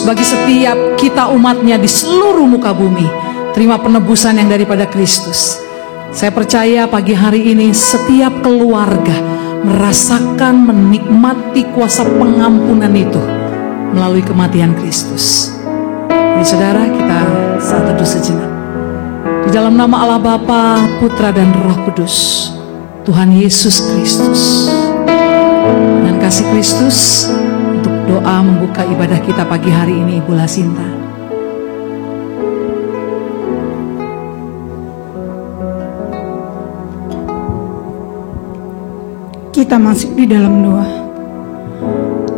Yesus, bagi setiap kita umatnya di seluruh muka bumi, terima penebusan yang daripada Kristus. Saya percaya pagi hari ini setiap keluarga merasakan, menikmati kuasa pengampunan itu melalui kematian Kristus. Jadi saudara, kita saat teduh sejenak. Di dalam nama Allah Bapa, Putra dan Roh Kudus, Tuhan Yesus Kristus, dan kasih Kristus, untuk doa membuka ibadah kita pagi hari ini, Ibu Lasinta. Kita masuk di dalam doa.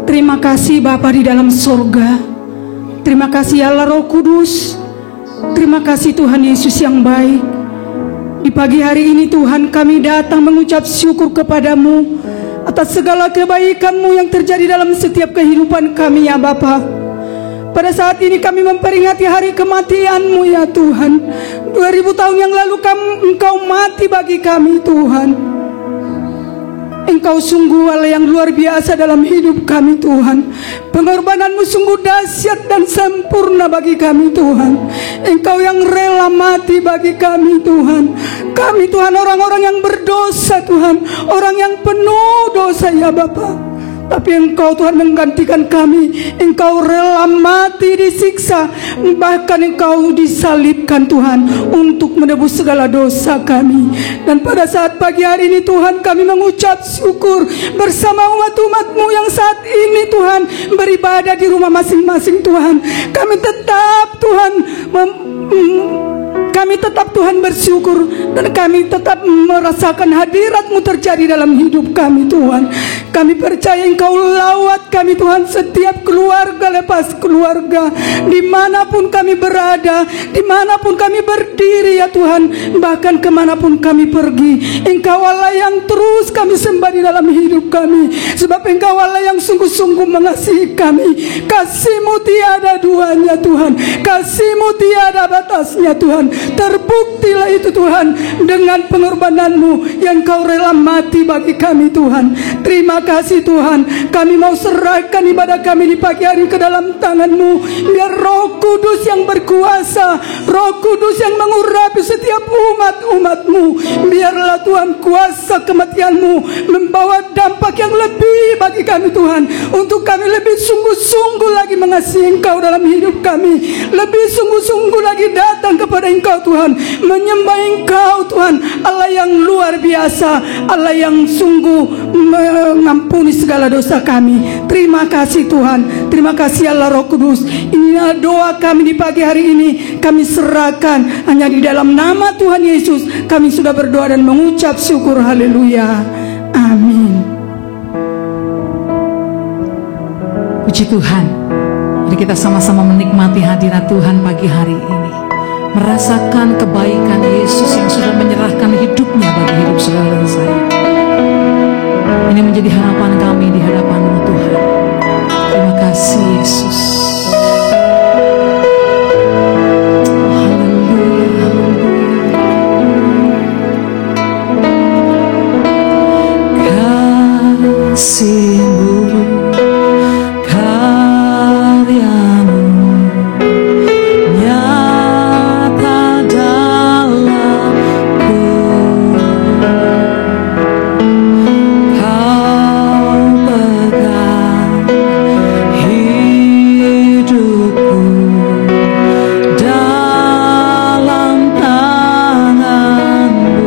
Terima kasih Bapa di dalam surga. Terima kasih Allah Roh Kudus. Terima kasih Tuhan Yesus yang baik. Di pagi hari ini Tuhan, kami datang mengucap syukur kepadamu atas segala kebaikan-Mu yang terjadi dalam setiap kehidupan kami ya Bapa. Pada saat ini kami memperingati hari kematian-Mu ya Tuhan. 2000 tahun yang lalu Engkau mati bagi kami Tuhan. Engkau sungguh Allah yang luar biasa dalam hidup kami Tuhan. Pengorbanan-Mu sungguh dahsyat dan sempurna bagi kami Tuhan. Engkau yang rela mati bagi kami Tuhan. Kami Tuhan orang-orang yang berdosa Tuhan, orang yang penuh dosa ya Bapa. Tapi Engkau Tuhan menggantikan kami. Engkau rela mati, disiksa, bahkan Engkau disalibkan Tuhan untuk menebus segala dosa kami. Dan pada saat pagi hari ini Tuhan, kami mengucap syukur bersama umat-umat-Mu yang saat ini Tuhan beribadah di rumah masing-masing Tuhan. Kami tetap Tuhan Tuhan bersyukur, dan kami tetap merasakan hadirat-Mu terjadi dalam hidup kami Tuhan. Kami percaya Engkau lawat kami Tuhan, setiap keluarga lepas keluarga, dimanapun kami berada, dimanapun kami berdiri ya Tuhan, bahkan kemanapun kami pergi, Engkau Allah yang terus kami sembah di dalam hidup kami. Sebab Engkau Allah yang sungguh-sungguh mengasihi kami. Kasih-Mu tiada duanya Tuhan, kasih-Mu tiada batasnya Tuhan. Terbuktilah itu Tuhan dengan pengorbanan-Mu yang Kau rela mati bagi kami Tuhan. Terima kasih Tuhan. Kami mau serahkan ibadah kami di pagi hari ke dalam tangan-Mu. Biar Roh Kudus yang berkuasa, Roh Kudus yang mengurapi setiap umat-umat-Mu. Biarlah Tuhan kuasa kematian-Mu membawa dampak yang lebih bagi kami Tuhan, untuk kami lebih sungguh-sungguh lagi mengasihi Engkau dalam hidup kami, lebih sungguh-sungguh lagi datang kepada Engkau Tuhan, menyembah Engkau Tuhan, Allah yang luar biasa, Allah yang sungguh mengampuni segala dosa kami. Terima kasih Tuhan, terima kasih Allah Roh Kudus. Inilah doa kami di pagi hari ini, kami serahkan hanya di dalam nama Tuhan Yesus. Kami sudah berdoa dan mengucap syukur. Haleluya, amin. Puji Tuhan. Mari kita sama-sama menikmati hadirat Tuhan pagi hari ini, merasakan kebaikan Yesus yang sudah menyerahkan hidupnya bagi hidup saudara dan saya. Ini menjadi harapan kami di hadapan-Mu Tuhan. Terima kasih Yesus. Haleluya, haleluya. Kasih-Mu, karya-Mu nyata dalamku. Kau pegang hidupku dalam tangan-Mu.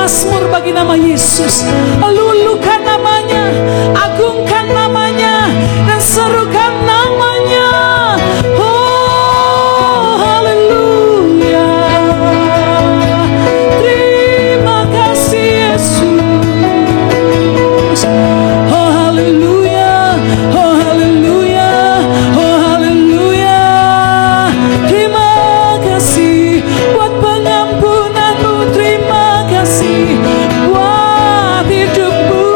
Mazmur bagi nama Yesus. Lulukan namanya, agungkan namanya, dan serukan namanya. Oh haleluya. Terima kasih Yesus. Oh haleluya. Oh haleluya. Oh haleluya. Terima kasih buat pengampunanmu. Terima kasih buat hidupmu.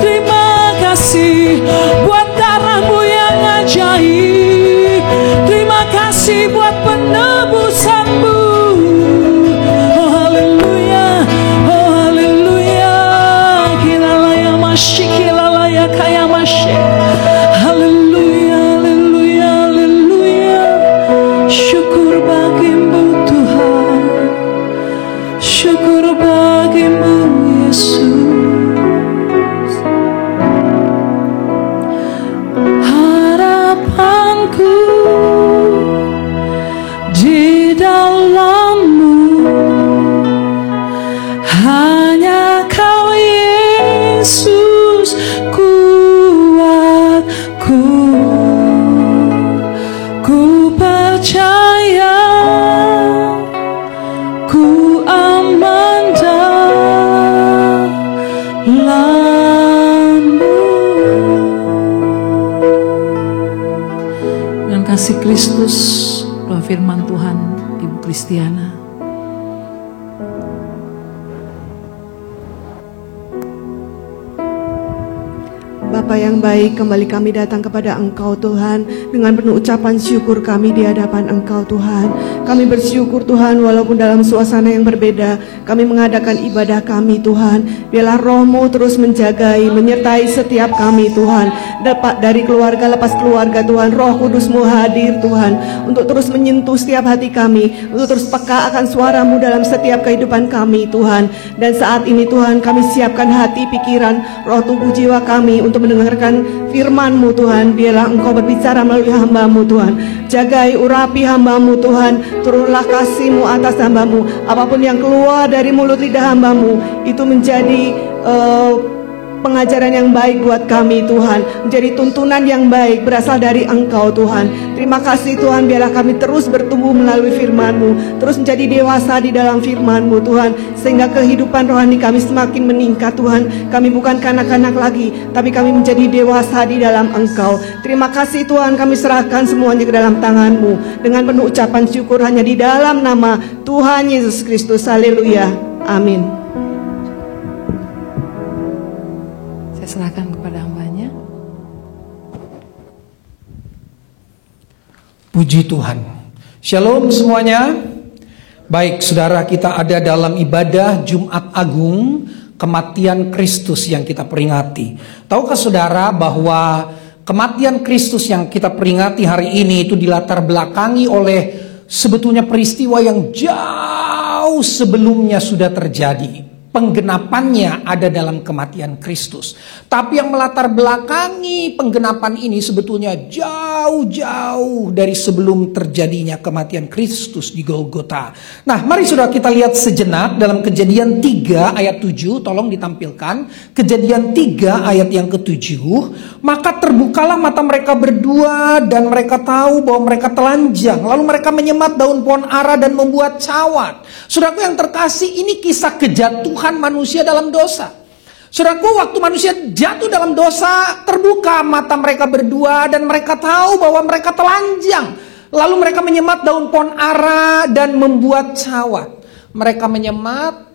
Terima kasih buat darahmu yang ajaib. Terima kasih buat penebusanmu. Oh haleluya. Oh haleluya. Kilalaya masyi, kilalaya kaya masyi. Haleluya, haleluya, haleluya. Syukur bagimu Tuhan. Syukur bagimu Yesus. Harapanku di dalam-Mu, hanya Kau Yesus kuatku. Ku percaya, ku aman dalam-Mu. Dengan kasih Kristus, doa firman Tuhan, Ibu Kristiana. Bapa yang baik, kembali kami datang kepada Engkau Tuhan, dengan penuh ucapan syukur kami di hadapan Engkau Tuhan. Kami bersyukur Tuhan, walaupun dalam suasana yang berbeda, kami mengadakan ibadah kami Tuhan. Biarlah Roh-Mu terus menjagai, menyertai setiap kami Tuhan. Dari keluarga lepas keluarga Tuhan, Roh Kudus-Mu hadir Tuhan, untuk terus menyentuh setiap hati kami, untuk terus peka akan suara-Mu dalam setiap kehidupan kami Tuhan. Dan saat ini Tuhan, kami siapkan hati, pikiran, roh, tubuh, jiwa kami untuk mendengarkan firman-Mu Tuhan. Biarlah Engkau berbicara melalui hamba-Mu Tuhan. Jagai, urapi hamba-Mu Tuhan. Turunlah kasih-Mu atas hamba-Mu. Apapun yang keluar dari mulut lidah hamba-Mu, itu menjadi pengajaran yang baik buat kami Tuhan, menjadi tuntunan yang baik berasal dari Engkau Tuhan. Terima kasih Tuhan, biarlah kami terus bertumbuh melalui firman-Mu, terus menjadi dewasa di dalam firman-Mu Tuhan, sehingga kehidupan rohani kami semakin meningkat Tuhan. Kami bukan kanak-kanak lagi, tapi kami menjadi dewasa di dalam Engkau. Terima kasih Tuhan, kami serahkan semuanya ke dalam tangan-Mu dengan penuh ucapan syukur hanya di dalam nama Tuhan Yesus Kristus. Haleluya, amin. Serahkan kepada hambanya. Puji Tuhan. Shalom semuanya. Baik, saudara, kita ada dalam ibadah Jumat Agung, kematian Kristus yang kita peringati. Tahukah saudara bahwa kematian Kristus yang kita peringati hari ini itu dilatar belakangi oleh sebetulnya peristiwa yang jauh sebelumnya sudah terjadi. Penggenapannya ada dalam kematian Kristus. Tapi yang melatar belakangi penggenapan ini sebetulnya jauh-jauh dari sebelum terjadinya kematian Kristus di Golgota. Nah, mari saudara kita lihat sejenak dalam Kejadian 3 ayat 7. Tolong ditampilkan. Kejadian 3 ayat yang ke-7. Maka terbukalah mata mereka berdua dan mereka tahu bahwa mereka telanjang. Lalu mereka menyemat daun pohon ara dan membuat cawat. Saudaraku yang terkasih, ini kisah kejatuhan manusia dalam dosa. Saudaraku, waktu manusia jatuh dalam dosa, terbuka mata mereka berdua dan mereka tahu bahwa mereka telanjang. Lalu mereka menyemat daun pohon ara dan membuat cawat. Mereka menyemat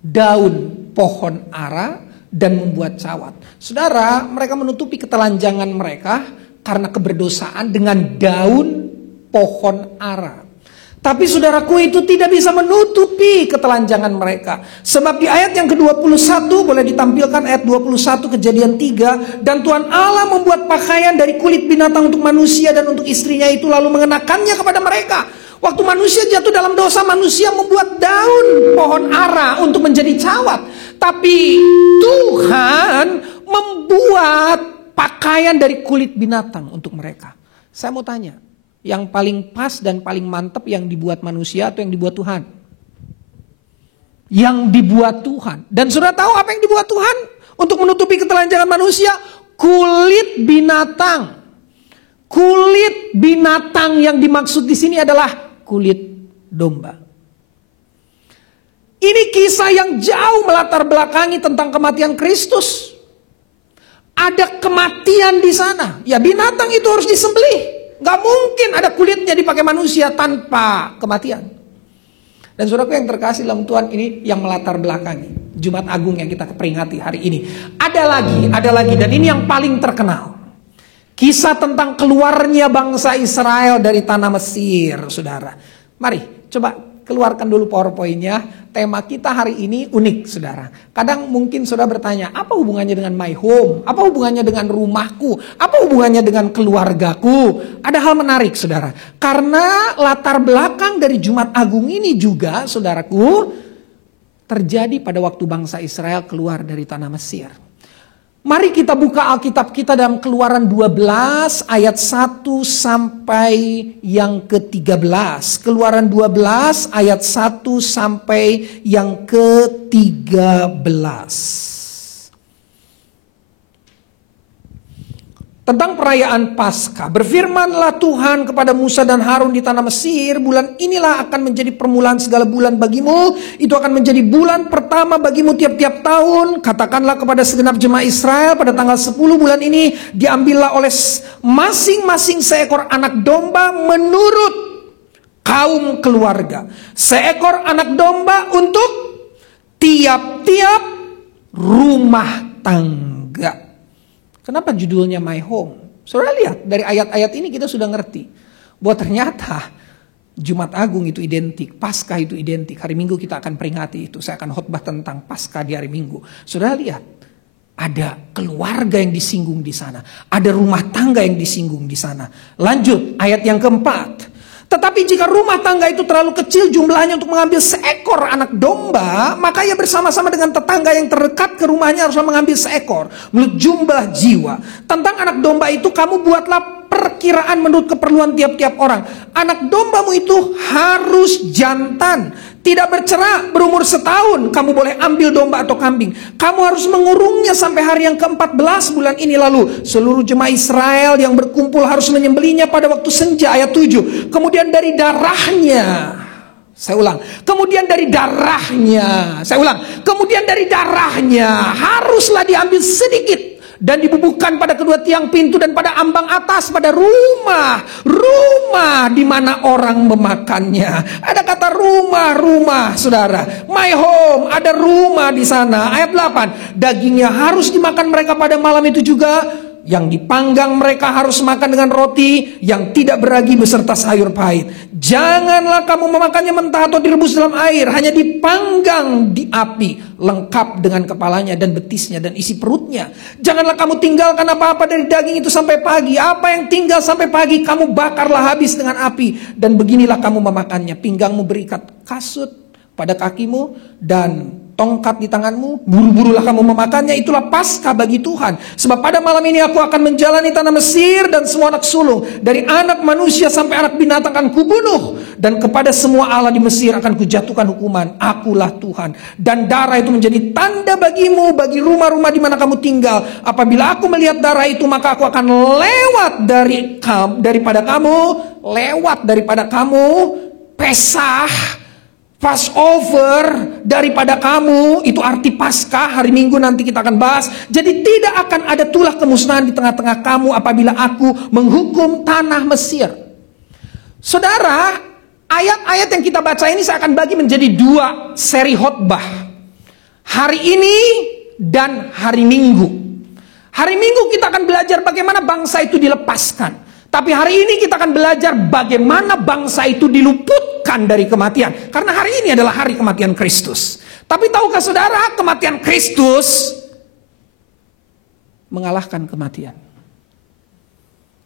daun pohon ara dan membuat cawat. Saudara, mereka menutupi ketelanjangan mereka karena keberdosaan dengan daun pohon ara. Tapi saudaraku, itu tidak bisa menutupi ketelanjangan mereka. Sebab di ayat yang ke-21, boleh ditampilkan ayat 21 Kejadian 3. Dan Tuhan Allah membuat pakaian dari kulit binatang untuk manusia dan untuk istrinya itu, lalu mengenakannya kepada mereka. Waktu manusia jatuh dalam dosa, manusia membuat daun pohon ara untuk menjadi cawat. Tapi Tuhan membuat pakaian dari kulit binatang untuk mereka. Saya mau tanya, yang paling pas dan paling mantap yang dibuat manusia atau yang dibuat Tuhan? yang dibuat Tuhan. Dan saudara tahu apa yang dibuat Tuhan? Untuk menutupi ketelanjangan manusia, kulit binatang. Kulit binatang yang dimaksud di sini adalah kulit domba. Ini kisah yang jauh melatar belakangi tentang kematian Kristus. Ada kematian di sana. Ya, binatang itu harus disembelih. Gak mungkin ada kulitnya dipakai manusia tanpa kematian. Dan saudaraku yang terkasih dalam Tuhan, ini yang melatar belakangi Jumat Agung yang kita peringati hari ini. Ada lagi, dan ini yang paling terkenal. Kisah tentang keluarnya bangsa Israel dari tanah Mesir, saudara. Mari, coba keluarkan dulu PowerPoint-nya. Tema kita hari ini unik, saudara. Kadang mungkin saudara bertanya, apa hubungannya dengan my home? Apa hubungannya dengan rumahku? Apa hubungannya dengan keluargaku? Ada hal menarik, saudara. Karena latar belakang dari Jumat Agung ini juga, saudaraku, terjadi pada waktu bangsa Israel keluar dari tanah Mesir. Mari kita buka Alkitab kita dalam Keluaran 12 ayat 1 sampai yang ke-13. Keluaran 12 ayat 1 sampai yang ke-13. Tentang perayaan Paskah, berfirmanlah Tuhan kepada Musa dan Harun di tanah Mesir, bulan inilah akan menjadi permulaan segala bulan bagimu, itu akan menjadi bulan pertama bagimu tiap-tiap tahun. Katakanlah kepada segenap jemaah Israel, pada tanggal 10 bulan ini, diambillah oleh masing-masing seekor anak domba menurut kaum keluarga. Seekor anak domba untuk tiap-tiap rumah tangga. Kenapa judulnya My Home? Saudara lihat, dari ayat-ayat ini kita sudah ngerti bahwa ternyata Jumat Agung itu identik, Paskah itu identik. Hari Minggu kita akan peringati itu. Saya akan khotbah tentang Paskah di hari Minggu. Saudara lihat, ada keluarga yang disinggung di sana. Ada rumah tangga yang disinggung di sana. Lanjut, ayat yang keempat. Tetapi jika rumah tangga itu terlalu kecil jumlahnya untuk mengambil seekor anak domba, maka ia bersama-sama dengan tetangga yang terdekat ke rumahnya haruslah mengambil seekor menurut jumlah jiwa. Tentang anak domba itu kamu buatlah perkiraan menurut keperluan tiap-tiap orang. Anak dombamu itu harus jantan, tidak bercerak, berumur setahun. Kamu boleh ambil domba atau kambing. Kamu harus mengurungnya sampai hari yang ke-14 bulan ini lalu. Seluruh jemaah Israel yang berkumpul harus menyembelihnya pada waktu senja, ayat 7. Kemudian dari darahnya, saya ulang. Kemudian dari darahnya, saya ulang. Kemudian dari darahnya haruslah diambil sedikit dan dibubuhkan pada kedua tiang pintu dan pada ambang atas pada rumah di mana orang memakannya. Ada kata rumah, saudara. My home, ada rumah di sana. Ayat 8. Dagingnya harus dimakan mereka pada malam itu juga. Yang dipanggang mereka harus makan dengan roti yang tidak beragi beserta sayur pahit. Janganlah kamu memakannya mentah atau direbus dalam air, hanya dipanggang di api, lengkap dengan kepalanya dan betisnya dan isi perutnya. Janganlah kamu tinggalkan apa-apa dari daging itu sampai pagi. Apa yang tinggal sampai pagi kamu bakarlah habis dengan api, dan beginilah kamu memakannya. Pinggangmu berikat kasut pada kakimu dan tongkat di tanganmu, buru-burulah kamu memakannya. Itulah Paskah bagi Tuhan. Sebab pada malam ini aku akan menjalani tanah Mesir, dan semua anak sulung dari anak manusia sampai anak binatang akan kubunuh, dan kepada semua Allah di Mesir akan kujatuhkan hukuman. Akulah Tuhan. Dan darah itu menjadi tanda bagimu, bagi rumah-rumah di mana kamu tinggal. Apabila aku melihat darah itu, maka aku akan lewat daripada kamu Pesah, Passover daripada kamu. Itu arti Paskah. Hari Minggu nanti kita akan bahas. Jadi tidak akan ada tulah kemusnahan di tengah-tengah kamu apabila aku menghukum tanah Mesir. Saudara, ayat-ayat yang kita baca ini saya akan bagi menjadi 2 seri khotbah. Hari ini dan hari Minggu. Hari Minggu kita akan belajar bagaimana bangsa itu dilepaskan. Tapi hari ini kita akan belajar bagaimana bangsa itu diluputkan dari kematian. Karena hari ini adalah hari kematian Kristus. Tapi tahukah saudara, kematian Kristus mengalahkan kematian.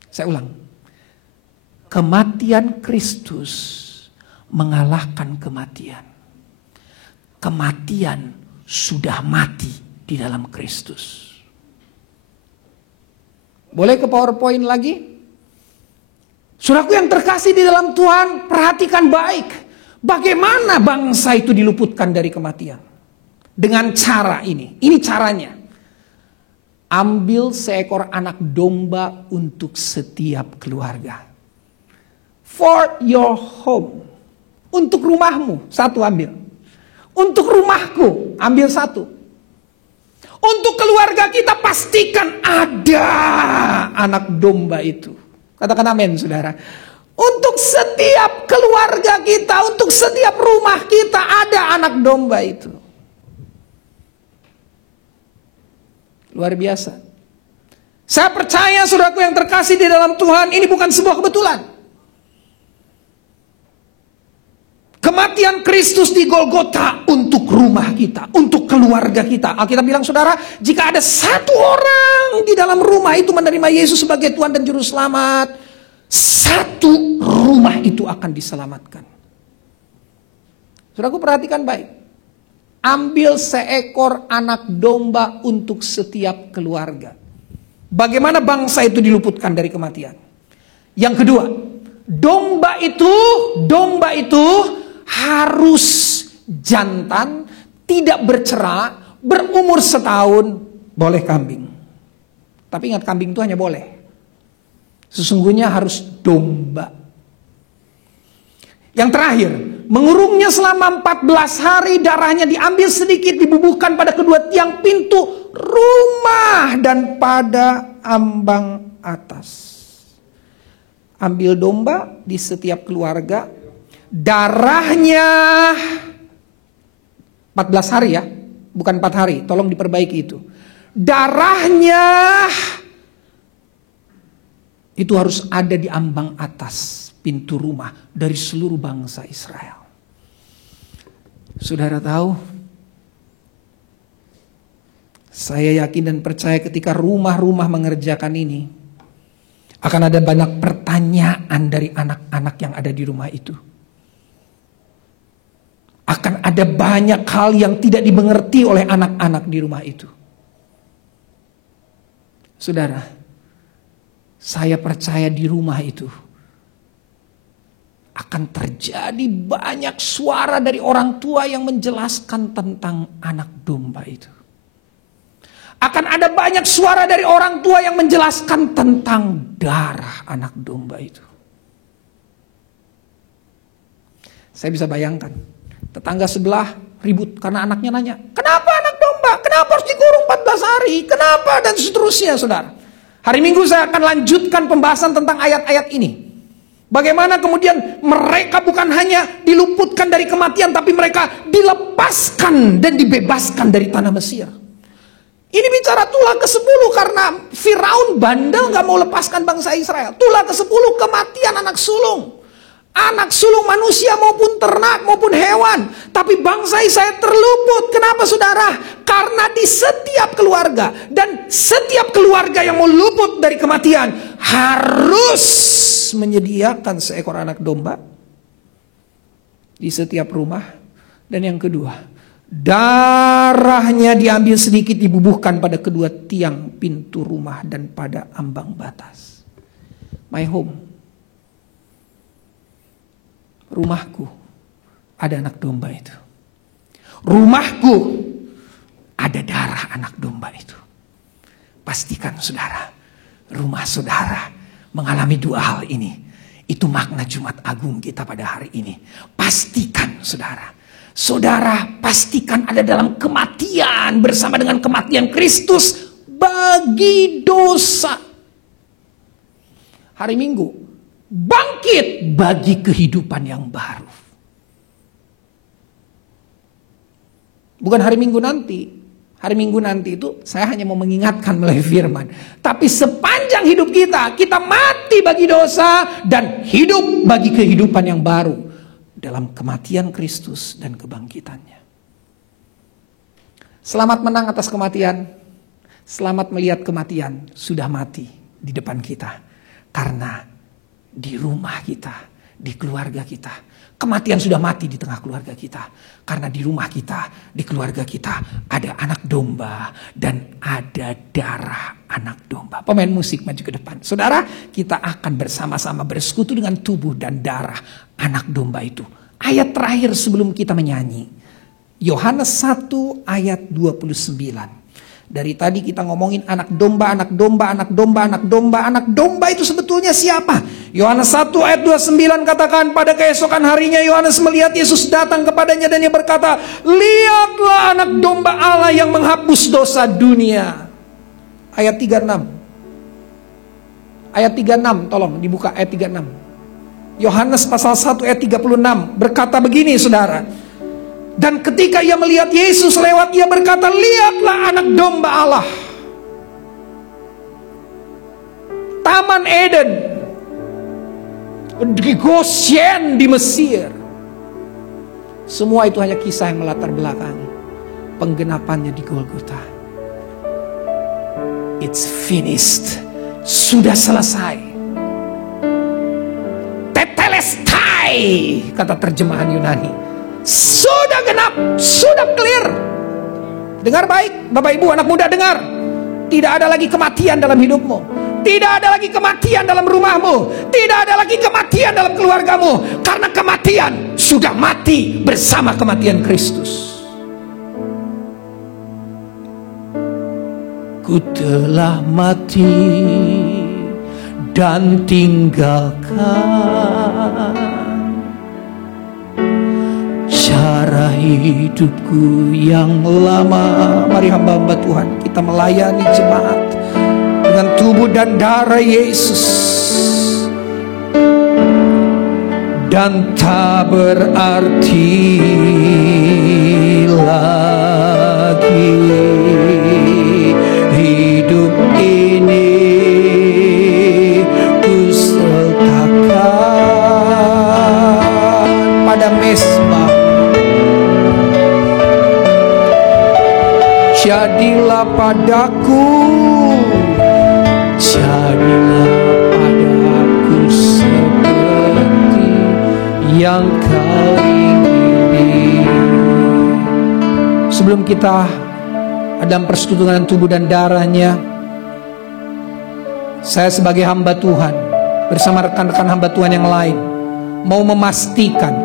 Saya ulang. Kematian Kristus mengalahkan kematian. Kematian sudah mati di dalam Kristus. Boleh ke PowerPoint lagi? Saudaraku yang terkasih di dalam Tuhan, perhatikan baik Bagaimana bangsa itu diluputkan dari kematian? Dengan cara ini. Ini caranya. Ambil seekor anak domba untuk setiap keluarga. For your home. Untuk rumahmu, satu ambil. Untuk rumahku, ambil satu. Untuk keluarga kita pastikan ada anak domba itu. Katakan amin, saudara. Untuk setiap keluarga kita, untuk setiap rumah kita ada anak domba itu. Luar biasa. Saya percaya saudaraku yang terkasih di dalam Tuhan, ini bukan sebuah kebetulan. Kematian Kristus di Golgota untuk rumah kita, untuk keluarga kita. Alkitab bilang, saudara, jika ada satu orang di dalam rumah itu menerima Yesus sebagai Tuhan dan Juru Selamat, satu rumah itu akan diselamatkan. Saudaraku, perhatikan baik. Ambil seekor anak domba untuk setiap keluarga. Bagaimana bangsa itu diluputkan dari kematian? Yang kedua, domba itu harus jantan, tidak bercerak, berumur setahun, boleh kambing. Tapi ingat, kambing itu hanya boleh. Sesungguhnya harus domba. Yang terakhir, mengurungnya selama 14 hari, darahnya diambil sedikit, dibubuhkan pada kedua tiang pintu rumah dan pada ambang atas. Ambil domba di setiap keluarga, darahnya 14 hari ya, bukan 4 hari, tolong diperbaiki itu. Darahnya itu harus ada di ambang atas pintu rumah dari seluruh bangsa Israel. Saudara tahu, saya yakin dan percaya ketika rumah-rumah mengerjakan ini, akan ada banyak pertanyaan dari anak-anak yang ada di rumah itu. Akan ada banyak hal yang tidak dimengerti oleh anak-anak di rumah itu. Saudara, saya percaya di rumah itu akan terjadi banyak suara dari orang tua yang menjelaskan tentang anak domba itu. Akan ada banyak suara dari orang tua yang menjelaskan tentang darah anak domba itu. Saya bisa bayangkan, tetangga sebelah ribut karena anaknya nanya, kenapa anak domba? Kenapa harus dikurung 14 hari? Kenapa? Dan seterusnya, saudara. Hari Minggu saya akan lanjutkan pembahasan tentang ayat-ayat ini. Bagaimana kemudian mereka bukan hanya diluputkan dari kematian, tapi mereka dilepaskan dan dibebaskan dari tanah Mesir. Ini bicara tulah ke-10 karena Firaun bandel gak mau lepaskan bangsa Israel. Tulah ke-10 kematian anak sulung. Anak sulung manusia maupun ternak maupun hewan. Tapi bangsa Israel terluput. Kenapa, saudara? Karena di setiap keluarga, dan setiap keluarga yang mau luput dari kematian harus menyediakan seekor anak domba di setiap rumah. Dan yang kedua, darahnya diambil sedikit, dibubuhkan pada kedua tiang pintu rumah dan pada ambang batas. My home, rumahku ada anak domba itu. Rumahku ada darah anak domba itu. Pastikan, saudara, rumah saudara mengalami dua hal ini. Itu makna Jumat Agung kita pada hari ini. Pastikan, saudara. Saudara pastikan ada dalam kematian bersama dengan kematian Kristus bagi dosa. Hari Minggu bangkit bagi kehidupan yang baru. Bukan hari Minggu nanti. Hari Minggu nanti itu saya hanya mau mengingatkan melalui firman. Tapi sepanjang hidup kita, kita mati bagi dosa dan hidup bagi kehidupan yang baru dalam kematian Kristus dan kebangkitannya. Selamat menang atas kematian. Selamat melihat kematian sudah mati di depan kita. Karena di rumah kita, di keluarga kita, kematian sudah mati di tengah keluarga kita. Karena di rumah kita, di keluarga kita ada anak domba dan ada darah anak domba. Pemain musik maju ke depan. Saudara, kita akan bersama-sama bersekutu dengan tubuh dan darah anak domba itu. Ayat terakhir sebelum kita menyanyi. Yohanes 1 ayat 29. Dari tadi kita ngomongin anak domba, anak domba, anak domba, anak domba. Anak domba itu sebetulnya siapa? Yohanes 1 ayat 29 katakan, pada keesokan harinya Yohanes melihat Yesus datang kepadanya dan ia berkata, lihatlah anak domba Allah yang menghapus dosa dunia. Ayat 36. Ayat 36, tolong dibuka ayat 36. Yohanes pasal 1 ayat 36 berkata begini, saudara. Dan ketika ia melihat Yesus lewat, ia berkata, lihatlah anak domba Allah. Taman Eden di Goshen di Mesir. Semua itu hanya kisah yang melatar belakangi penggenapannya di Golgota. It's finished. Sudah selesai. Tetelestai, kata terjemahan Yunani. Sudah genap, sudah clear. Dengar baik, Bapak Ibu, anak muda dengar. Tidak ada lagi kematian dalam hidupmu. Tidak ada lagi kematian dalam rumahmu. Tidak ada lagi kematian dalam keluargamu. Karena kematian sudah mati bersama kematian Kristus. Ku telah mati dan tinggalkan cara hidupku yang lama. Mari hamba-hamba Tuhan, kita melayani jemaat dengan tubuh dan darah Yesus. Dan tak berarti lagi hidup ini ku sertakan pada mesbah. Jadilah padaku, jadilah padaku seperti yang kau ingini. Sebelum kita dalam persekutuan tubuh dan darahnya, saya sebagai hamba Tuhan bersama rekan-rekan hamba Tuhan yang lain mau memastikan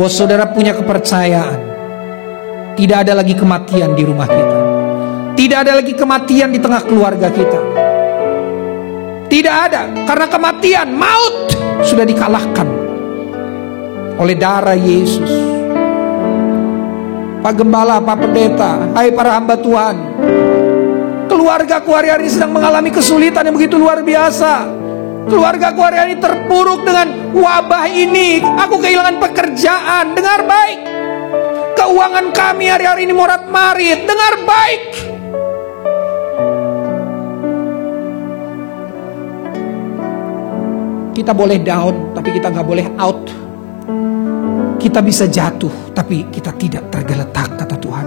bahwa saudara punya kepercayaan. Tidak ada lagi kematian di rumah kita. Tidak ada lagi kematian di tengah keluarga kita. Tidak ada, karena kematian, maut sudah dikalahkan oleh darah Yesus. Pak Gembala, Pak Pendeta, hai para hamba Tuhan, keluarga-ku hari-hari sedang mengalami kesulitan yang begitu luar biasa. Keluarga-ku hari-hari terpuruk dengan wabah ini. Aku kehilangan pekerjaan. Dengar baik, keuangan kami hari-hari ini morat-marit. Dengar baik, kita boleh down, tapi kita gak boleh out. Kita bisa jatuh, tapi kita tidak tergeletak, kata Tuhan.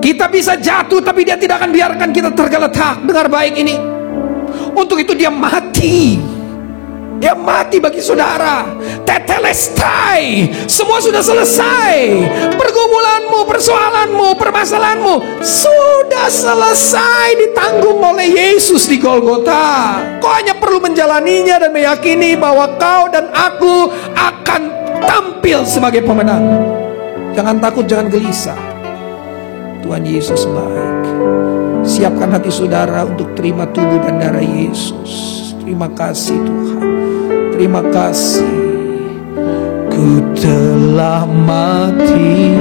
Kita bisa jatuh, tapi Dia tidak akan biarkan kita tergeletak. Dengar baik ini. Untuk itu Dia mati. Dia mati bagi saudara. Tetelestai. Semua sudah selesai. Pergumulanmu, persoalanmu, permasalahanmu sudah selesai ditanggung oleh Yesus di Golgota. Kau hanya perlu menjalaninya dan meyakini bahwa kau dan aku akan tampil sebagai pemenang. Jangan takut, jangan gelisah. Tuhan Yesus baik. Siapkan hati saudara untuk terima tubuh dan darah Yesus. Terima kasih Tuhan. Terima kasih. Ku telah mati.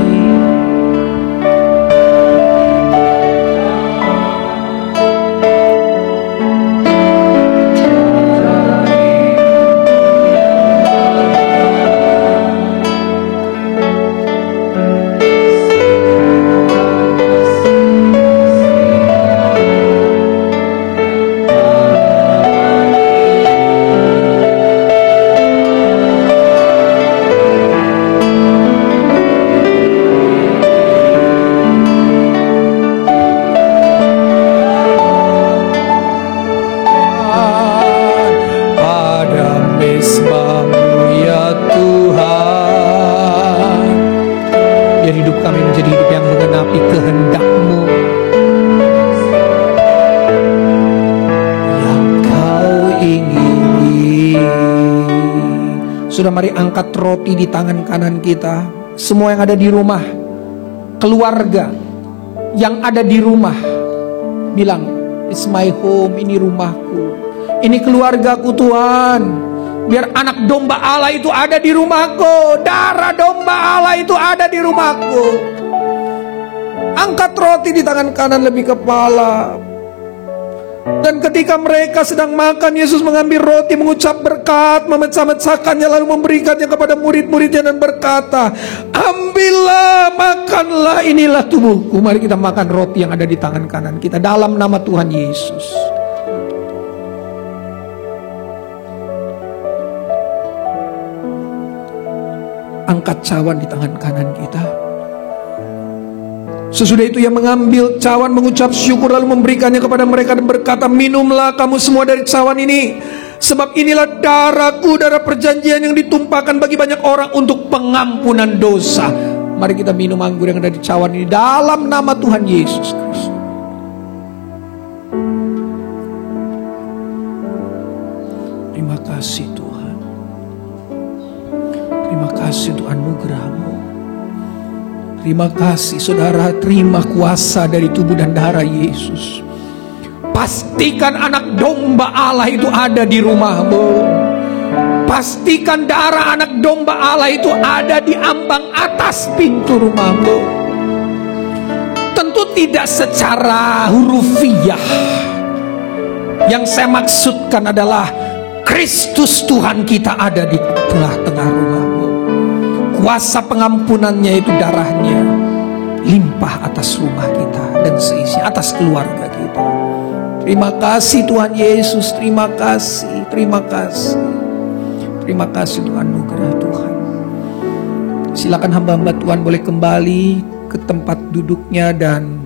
roti di tangan kanan kita. Semua yang ada di rumah, keluarga yang ada di rumah, bilang, it's my home, ini rumahku, ini keluargaku Tuhan. Biar anak domba Allah itu ada di rumahku, darah domba Allah itu ada di rumahku. Angkat roti di tangan kanan lebih kepala. Dan ketika mereka sedang makan, Yesus mengambil roti, mengucap berkat, memecah-mecahkannya, lalu memberikannya kepada murid-muridnya dan berkata, ambillah, makanlah, inilah tubuhku. Mari kita makan roti yang ada di tangan kanan kita dalam nama Tuhan Yesus. Angkat cawan di tangan kanan kita. Sesudah itu ia mengambil cawan, mengucap syukur, lalu memberikannya kepada mereka dan berkata, minumlah kamu semua dari cawan ini, sebab inilah darahku, darah perjanjian yang ditumpahkan bagi banyak orang untuk pengampunan dosa. Mari kita minum anggur yang ada di cawan ini dalam nama Tuhan Yesus Kristus. Terima kasih Tuhan. Terima kasih untuk anugerah-Mu. Terima kasih saudara, terima kuasa dari tubuh dan darah Yesus. Pastikan anak domba Allah itu ada di rumahmu. Pastikan darah anak domba Allah itu ada di ambang atas pintu rumahmu. Tentu tidak secara hurufiah. Yang saya maksudkan adalah Kristus Tuhan kita ada di tengah-tengah rumahmu. Kuasa pengampunannya itu darahnya limpah atas rumah kita dan seisi atas keluarga kita. Terima kasih Tuhan Yesus, terima kasih, terima kasih. Terima kasih untuk anugerah Tuhan. Silakan hamba-hamba Tuhan boleh kembali ke tempat duduknya dan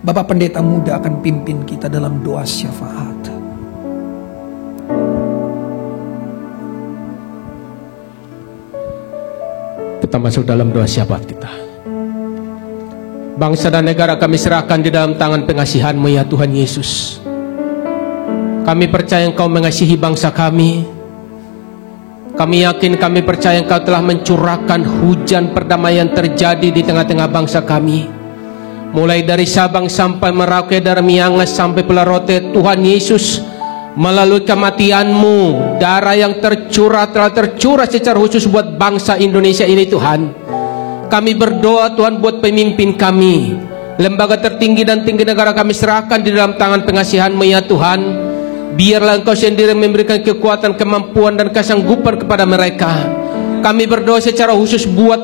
Bapak Pendeta Muda akan pimpin kita dalam doa syafaat. Kita masuk dalam doa syafaat kita. Bangsa dan negara kami serahkan di dalam tangan pengasihan-Mu ya Tuhan Yesus. Kami percaya Engkau mengasihi bangsa kami. Kami yakin, kami percaya Engkau telah mencurahkan hujan perdamaian terjadi di tengah-tengah bangsa kami. Mulai dari Sabang sampai Merauke, dari Miangas sampai Pulau Rote, Tuhan Yesus, melalui kematian-Mu, darah yang tercurah telah tercurah secara khusus buat bangsa Indonesia ini Tuhan. Kami berdoa Tuhan buat pemimpin kami, lembaga tertinggi dan tinggi negara kami serahkan di dalam tangan pengasihan-Mu ya Tuhan. Biarlah Engkau sendiri memberikan kekuatan, kemampuan dan kesanggupan kepada mereka. Kami berdoa secara khusus buat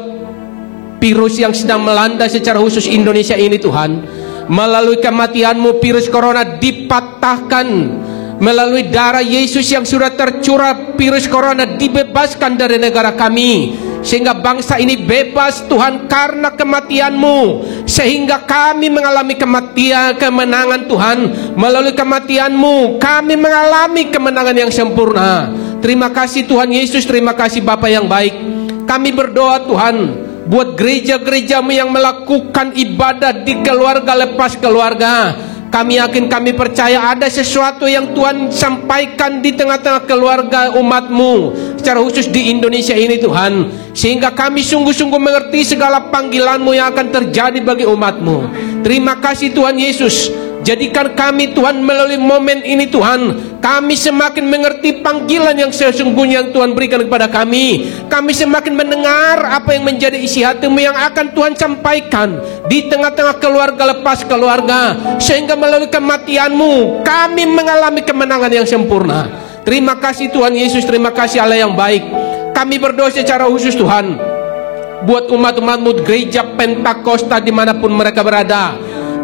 virus yang sedang melanda secara khusus Indonesia ini Tuhan. Melalui kematian-Mu virus corona dipatahkan. Melalui darah Yesus yang sudah tercurah, virus corona dibebaskan dari negara kami, sehingga bangsa ini bebas Tuhan karena kematian-Mu. Sehingga kami mengalami kemenangan Tuhan. Melalui kematian-Mu kami mengalami kemenangan yang sempurna. Terima kasih Tuhan Yesus, terima kasih Bapa yang baik. Kami berdoa Tuhan buat gereja-gereja-Mu yang melakukan ibadah di keluarga lepas keluarga. Kami yakin, kami percaya ada sesuatu yang Tuhan sampaikan di tengah-tengah keluarga umat-Mu, secara khusus di Indonesia ini Tuhan. Sehingga kami sungguh-sungguh mengerti segala panggilan-Mu yang akan terjadi bagi umat-Mu. Terima kasih Tuhan Yesus. Jadikan kami Tuhan melalui momen ini Tuhan, kami semakin mengerti panggilan yang sesungguhnya yang Tuhan berikan kepada kami. Kami semakin mendengar apa yang menjadi isi hati-Mu yang akan Tuhan sampaikan di tengah-tengah keluarga lepas keluarga. Sehingga melalui kematian-Mu kami mengalami kemenangan yang sempurna. Terima kasih Tuhan Yesus, terima kasih Allah yang baik. Kami berdoa secara khusus Tuhan buat umat-umat-Mu gereja Pentakosta dimanapun mereka berada.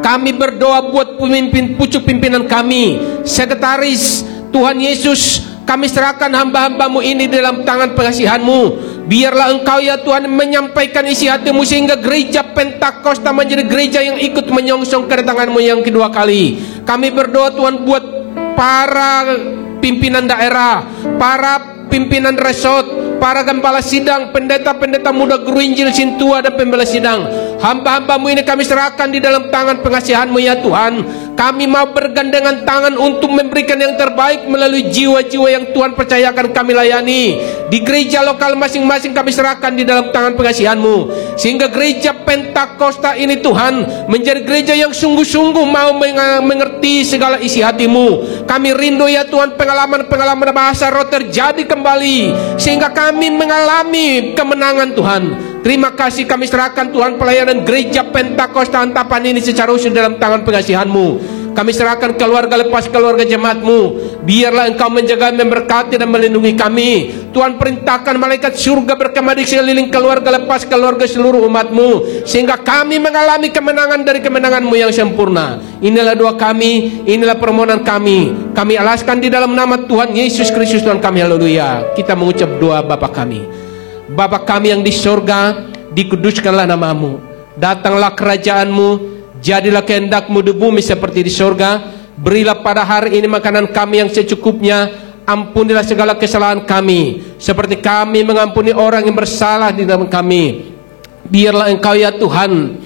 Kami berdoa buat pemimpin, pucuk pimpinan kami, sekretaris. Tuhan Yesus, kami serahkan hamba-hamba-Mu ini dalam tangan pengasihan-Mu. Biarlah Engkau ya Tuhan menyampaikan isi hati-Mu, sehingga gereja Pentakosta menjadi gereja yang ikut menyongsong kedatangan-Mu yang kedua kali. Kami berdoa Tuhan buat para pimpinan daerah, para pimpinan resort, para gembala sidang, pendeta-pendeta muda, guru Injil, sintua, dan pembela sidang. Hamba-hambamu ini kami serahkan di dalam tangan pengasihan-Mu ya Tuhan. Kami mau bergandengan tangan untuk memberikan yang terbaik melalui jiwa-jiwa yang Tuhan percayakan kami layani. Di gereja lokal masing-masing kami serahkan di dalam tangan pengasihan-Mu, sehingga gereja Pentakosta ini Tuhan menjadi gereja yang sungguh-sungguh mau mengerti segala isi hati-Mu. Kami rindu ya Tuhan, pengalaman-pengalaman bahasa roh terjadi kembali, sehingga kami mengalami kemenangan Tuhan. Terima kasih, kami serahkan Tuhan pelayanan gereja Pentakosta Antapani ini secara utuh dalam tangan pengasihan-Mu. Kami serahkan keluarga lepas keluarga jemaat-Mu. Biarlah Engkau menjaga, memberkati dan melindungi kami. Tuhan perintahkan malaikat surga berkemah di sekeliling keluarga lepas keluarga seluruh umat-Mu, sehingga kami mengalami kemenangan dari kemenangan-Mu yang sempurna. Inilah doa kami, inilah permohonan kami. Kami alaskan di dalam nama Tuhan Yesus Kristus Tuhan kami. Haleluya. Kita mengucap doa Bapa kami. Bapa kami yang di sorga, dikuduskanlah nama-Mu. Datanglah kerajaan-Mu. Jadilah kehendak-Mu di bumi seperti di sorga. Berilah pada hari ini makanan kami yang secukupnya. Ampunilah segala kesalahan kami, seperti kami mengampuni orang yang bersalah di dalam kami. Biarlah Engkau ya Tuhan,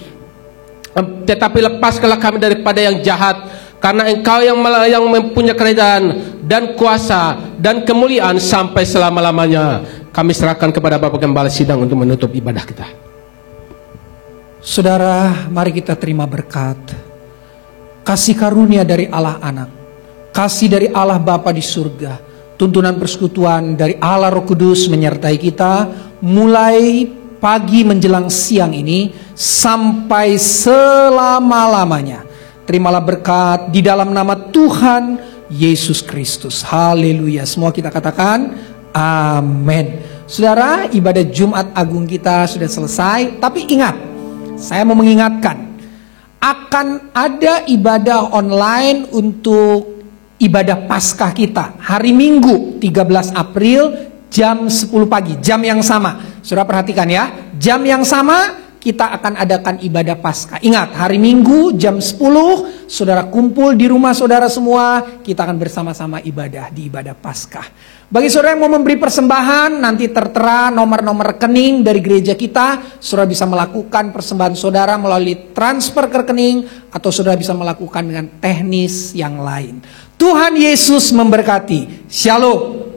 tetapi lepaskanlah kami daripada yang jahat, karena Engkau yang mempunyai kerajaan dan kuasa dan kemuliaan sampai selama-lamanya. Kami serahkan kepada Bapak Gembala Sidang untuk menutup ibadah kita. Saudara, mari kita terima berkat, kasih karunia dari Allah Anak, kasih dari Allah Bapa di surga, tuntunan persekutuan dari Allah Roh Kudus menyertai kita mulai pagi menjelang siang ini sampai selama-lamanya. Terimalah berkat di dalam nama Tuhan Yesus Kristus. Haleluya. Semua kita katakan amin. Saudara, ibadah Jumat Agung kita sudah selesai, tapi ingat, saya mau mengingatkan, akan ada ibadah online untuk ibadah Paskah kita hari Minggu 13 April jam 10 pagi, jam yang sama. Saudara perhatikan ya, jam yang sama kita akan adakan ibadah Paskah. Ingat, hari Minggu jam 10, saudara kumpul di rumah saudara semua, kita akan bersama-sama ibadah di ibadah Paskah. Bagi saudara yang mau memberi persembahan, nanti tertera nomor-nomor rekening dari gereja kita. Saudara bisa melakukan persembahan saudara melalui transfer ke rekening, atau saudara bisa melakukan dengan teknis yang lain. Tuhan Yesus memberkati. Shalom.